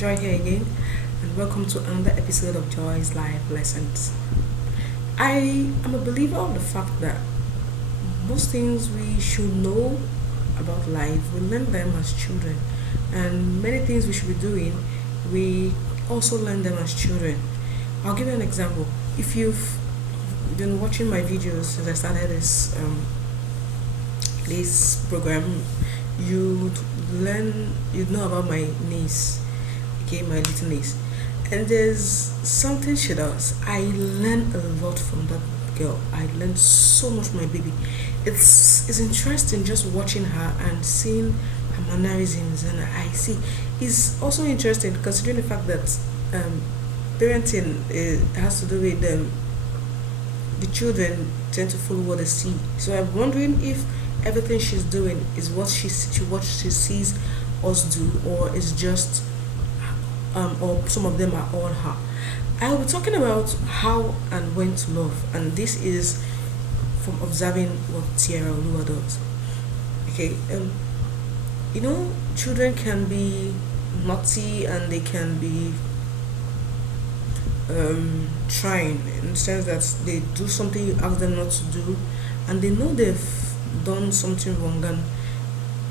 Joy here again, and welcome to another episode of Joy's Life Lessons. I am a believer of the fact that most things we should know about life, we learn them as children, and many things we should be doing, we also learn them as children. I'll give you an example. If you've been watching my videos since I started this program, you'd you'd know about my niece, okay, my little niece. And there's something she does. I learn a lot from that girl. I learned so much from my baby. It's interesting just watching her and seeing her mannerisms, and I see it's also interesting considering the fact that parenting has to do with the children tend to follow what they see. So I'm wondering if everything she's doing is what she sees us do, or is just or some of them are all her. I will be talking about how and when to love, and this is from observing what Tierra Olua does. Okay, children can be naughty and they can be trying in the sense that they do something you ask them not to do, and they know they've done something wrong and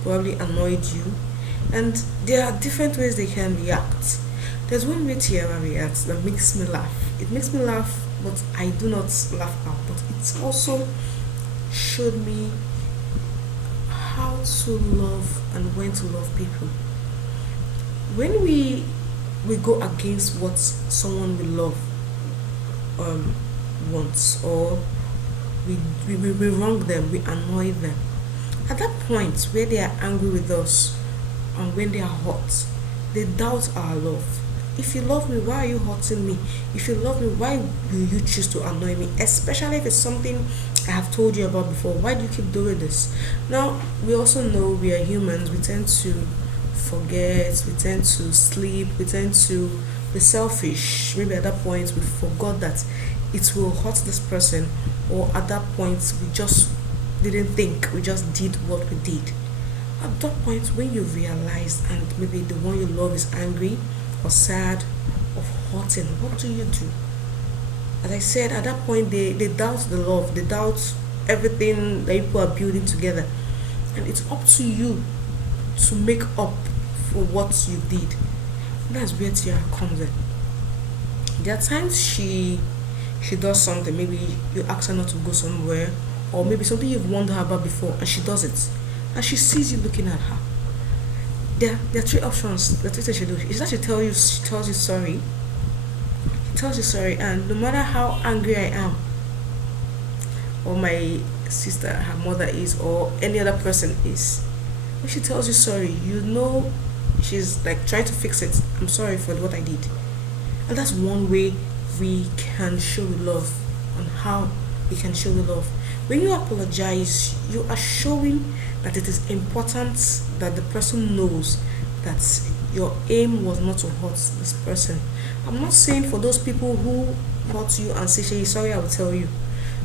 probably annoyed you, and there are different ways they can react. There's one way Tiara reacts that makes me laugh. It makes me laugh, but I do not laugh out. But it's also showed me how to love and when to love people. When we go against what someone we love um wants, or we wrong them, we annoy them. At that point where they are angry with us and when they are hot, they doubt our love. If you love me, why are you hurting me? If you love me, why will you choose to annoy me? Especially if it's something I have told you about before. Why do you keep doing this? Now, we also know we are humans. We tend to forget, we tend to sleep, we tend to be selfish. Maybe at that point we forgot that it will hurt this person, or at that point we just didn't think, we just did what we did. At that point when you realize, and maybe the one you love is angry or sad or hurting, what do you do? As I said, at that point they doubt the love, they doubt everything that people are building together, and it's up to you to make up for what you did. That's where Tiara comes in. There are times she does something, maybe you ask her not to go somewhere, or maybe something you've warned her about before and she does it, and she sees you looking at her. There are three options. The three things she does is that she tells you sorry. She tells you sorry, and no matter how angry I am, or my sister, her mother is, or any other person is, when she tells you sorry, you know she's like trying to fix it. I'm sorry for what I did. And that's one way we can show love, and how we can show love. When you apologize, you are showing that it is important that the person knows that your aim was not to hurt this person. I'm not saying for those people who hurt you and say, "Shay, sorry, I will tell you."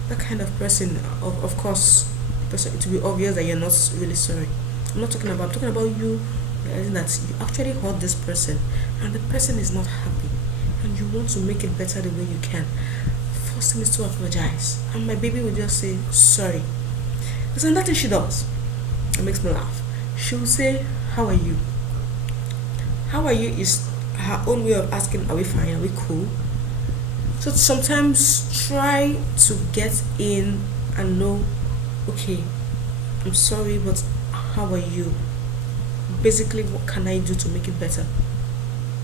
That kind of person, of course, person, it will be obvious that you're not really sorry. I'm talking about you realizing that you actually hurt this person, and the person is not happy, and you want to make it better the way you can. First thing is to apologize, and my baby will just say sorry. There's another thing she does. It makes me laugh. She will say, "How are you?" How are you is her own way of asking, "Are we fine? Are we cool?" So sometimes try to get in and know, okay, I'm sorry, but how are you? Basically, what can I do to make it better?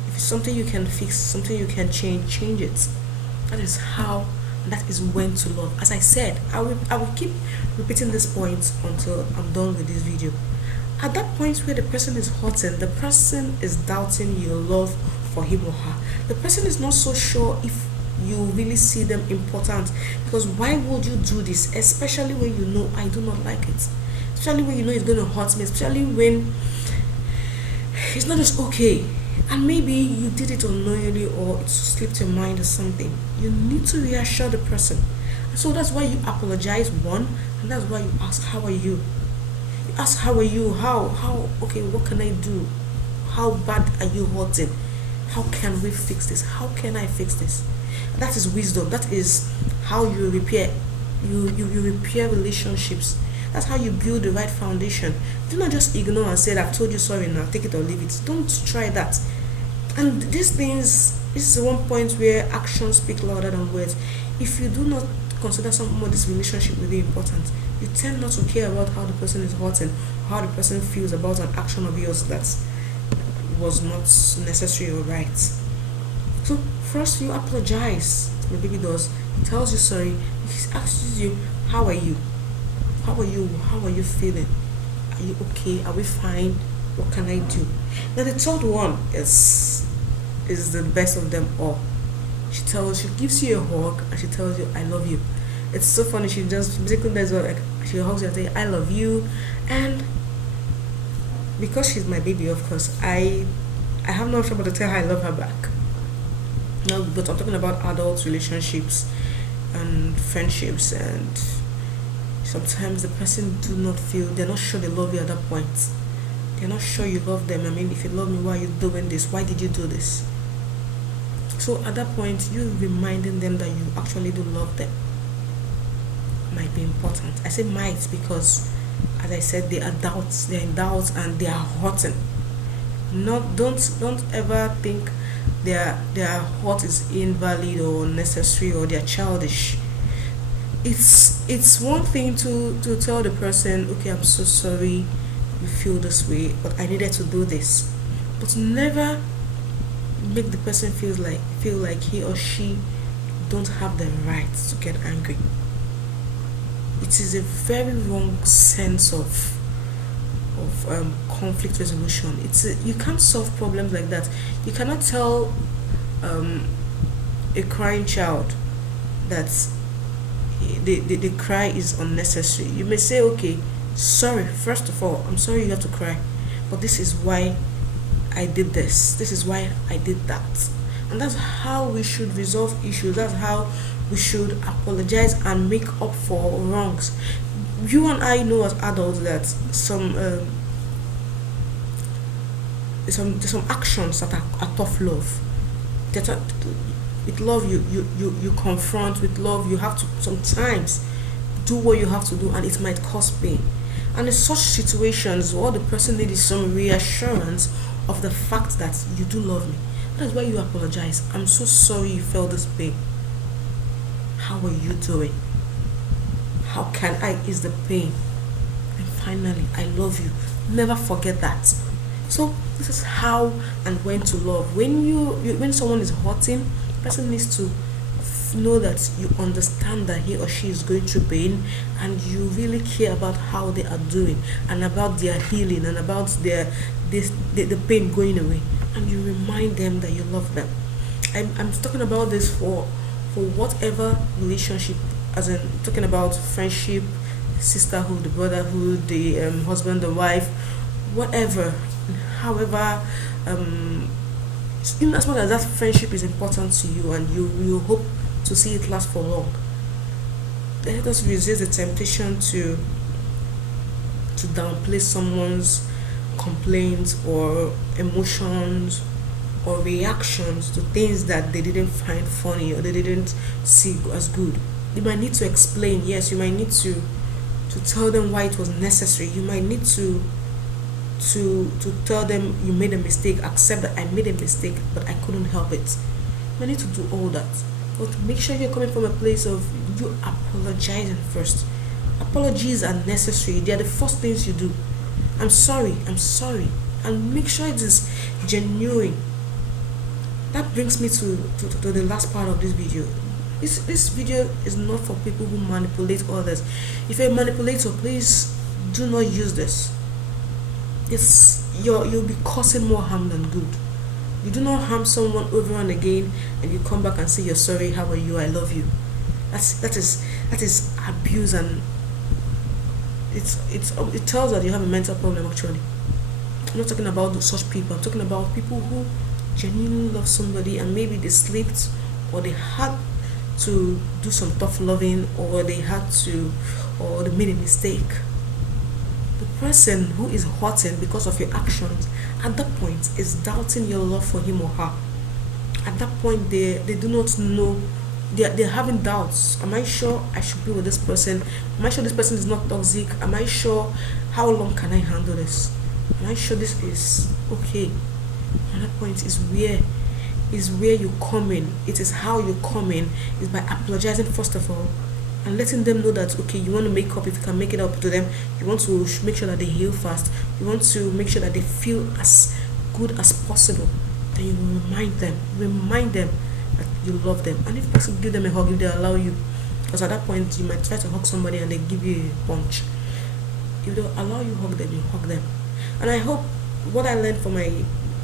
If it's something you can fix, something you can change it. That is how, that is when to love. As I said, I will keep repeating this point until I'm done with this video. At that point where the person is hurting, the person is doubting your love for him or her. The person is not so sure if you really see them important, because why would you do this, especially when you know I do not like it, especially when you know it's going to hurt me, especially when it's not just okay, and maybe you did it unknowingly or it slipped your mind or something. You need to reassure the person. So that's why you apologize, one, and that's why you ask, "How are you?" You ask, "How are you? How? Okay, what can I do? How bad are you hurting?" How can we fix this? How can I fix this? That is wisdom. That is how you repair. You repair relationships. That's how you build the right foundation. Do not just ignore and say, I've told you sorry now, take it or leave it. Don't try that. And these things, this is one point where actions speak louder than words. If you do not consider some of this relationship really important, you tend not to care about how the person is hurting, how the person feels about an action of yours that was not necessary or right. So first you apologize. The baby does. He tells you sorry. He asks you, how are you? How are you? How are you feeling? Are you okay? Are we fine? What can I do? Now the third one is the best of them all. She gives you a hug and she tells you, I love you. It's so funny. She just basically does what, like, she hugs you and says, I love you. And because she's my baby, of course, I have no trouble to tell her I love her back. No, but I'm talking about adult relationships and friendships, and sometimes the person do not feel, they're not sure they love you at that point. They're not sure you love them. I mean, if you love me, why are you doing this? Why did you do this? So at that point, you reminding them that you actually do love them might be important. I say might because, as I said, they are doubts. They're in doubt and they are hurting. Not don't ever think their hurt is invalid or unnecessary or they're childish. It's one thing to tell the person, okay, I'm so sorry you feel this way, but I needed to do this. But never make the person feel like he or she don't have the right to get angry. It is a very wrong sense of conflict resolution. You can't solve problems like that. You cannot tell a crying child that the cry is unnecessary. You may say, okay, sorry, first of all, I'm sorry you have to cry, but this is why I did this. This is why I did that. And that's how we should resolve issues. That's how we should apologize and make up for wrongs. You and I know as adults that some actions that are tough love. That are, with love you confront. With love you have to sometimes do what you have to do, and it might cause pain. And in such situations, what the person needs is some reassurance of the fact that you do love me. That's why you apologize. I'm so sorry you felt this pain. How are you doing? How can I ease the pain? And finally, I love you. Never forget that. So this is how and when to love. When someone is hurting, the person needs to know that you understand that he or she is going through pain, and you really care about how they are doing and about their healing and about the pain going away, and you remind them that you love them. I'm talking about this for whatever relationship, as in talking about friendship, sisterhood, the brotherhood, the husband, the wife, whatever, however, in as much as that friendship is important to you and you hope to see it last for long, let us resist the temptation to downplay someone's complaints or emotions or reactions to things that they didn't find funny or they didn't see as good. You might need to explain, yes, you might need to tell them why it was necessary. You might need to tell them you made a mistake, accept that I made a mistake, but I couldn't help it. You might need to do all that. But make sure you're coming from a place of you apologizing first. Apologies are necessary. They are the first things you do. I'm sorry. And make sure it is genuine. That brings me to the last part of this video. This video is not for people who manipulate others. If you're a manipulator, please do not use this. You'll be causing more harm than good. You do not harm someone over and again, and you come back and say you're sorry, how are you, I love you. That is abuse, and it tells that you have a mental problem. Actually, I'm not talking about such people. I'm talking about people who genuinely love somebody, and maybe they slipped, or they had to do some tough loving, or they made a mistake. The person who is hurting because of your actions at that point is doubting your love for him or her. At that point, they do not know. They're having doubts. Am I sure I should be with this person? Am I sure this person is not toxic? Am I sure? How long can I handle this? Am I sure this is okay? At that point is where you come in. It is how you come in is by apologizing first of all, and letting them know that okay, you want to make up. If you can make it up to them, you want to make sure that they heal fast. You want to make sure that they feel as good as possible. Then you remind them that you love them, and if possible, give them a hug if they allow you. Because at that point, you might try to hug somebody and they give you a punch. If they allow you hug them, you hug them. And I hope what I learned from my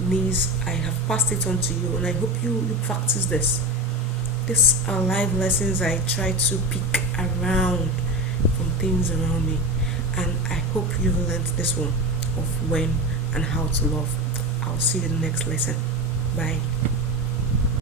niece, I have passed it on to you, and I hope you practice this. These are life lessons I try to pick around from things around me, and I hope you learned this one of when and how to love. I'll see you in the next lesson. Bye.